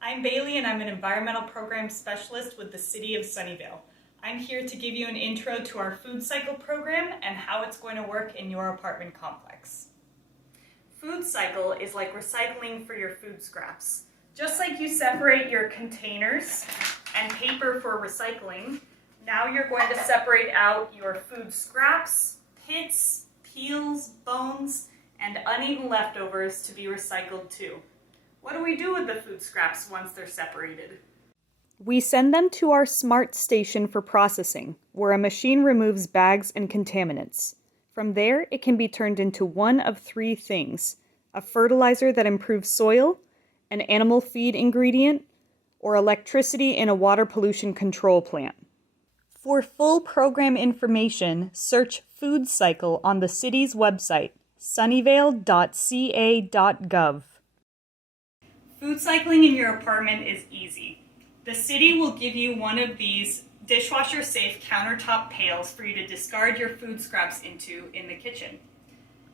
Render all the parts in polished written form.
I'm Bailey and I'm an environmental program specialist with the City of Sunnyvale. I'm here to give you an intro to our FoodCycle program and how it's going to work in your apartment complex. FoodCycle is like recycling for your food scraps. Just like you separate your containers and paper for recycling, now you're going to separate out your food scraps, pits, peels, bones, and uneaten leftovers to be recycled too. What do we do with the food scraps once they're separated? We send them to our smart station for processing, where a machine removes bags and contaminants. From there, it can be turned into one of three things: a fertilizer that improves soil, an animal feed ingredient, or electricity in a water pollution control plant. For full program information, search FoodCycle on the city's website, sunnyvale.ca.gov. Food cycling in your apartment is easy. The city will give you one of these dishwasher-safe countertop pails for you to discard your food scraps into in the kitchen.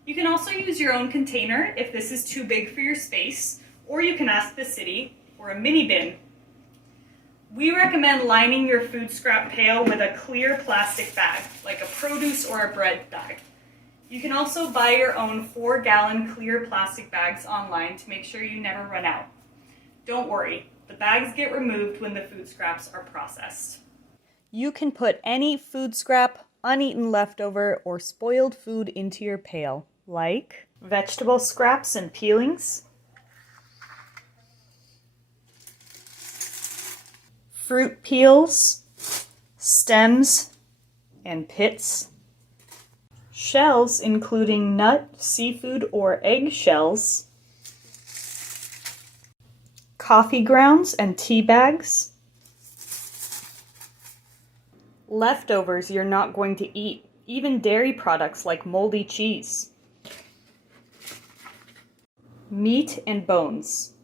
You can also use your own container if this is too big for your space, or you can ask the city for a mini bin. We recommend lining your food scrap pail with a clear plastic bag, like a produce or a bread bag. You can also buy your own 4-gallon clear plastic bags online to make sure you never run out. Don't worry, the bags get removed when the food scraps are processed. You can put any food scrap, uneaten leftover, or spoiled food into your pail, like Vegetable scraps and peelings, fruit peels, stems, and pits, shells including nut, seafood, or egg shells, coffee grounds and tea bags, leftovers you're not going to eat, even dairy products like moldy cheese, meat and bones.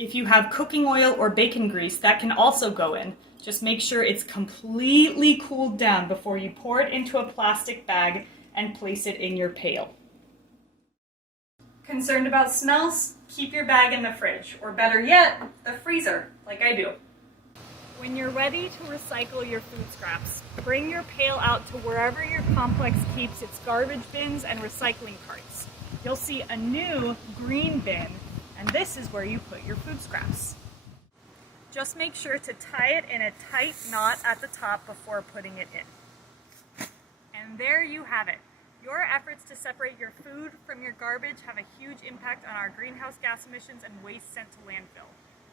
if you have cooking oil or bacon grease, that can also go in. Just make sure it's completely cooled down before you pour it into a plastic bag and place it in your pail. Concerned about smells? Keep your bag in the fridge, or better yet, the freezer, like I do. When you're ready to recycle your food scraps, bring your pail out to wherever your complex keeps its garbage bins and recycling carts. You'll see a new green bin, and this is where you put your food scraps. Just make sure to tie it in a tight knot at the top before putting it in. And there you have it. Your efforts to separate your food from your garbage have a huge impact on our greenhouse gas emissions and waste sent to landfill.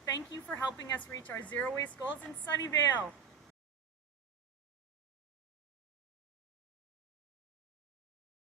Thank you for helping us reach our zero waste goals in Sunnyvale.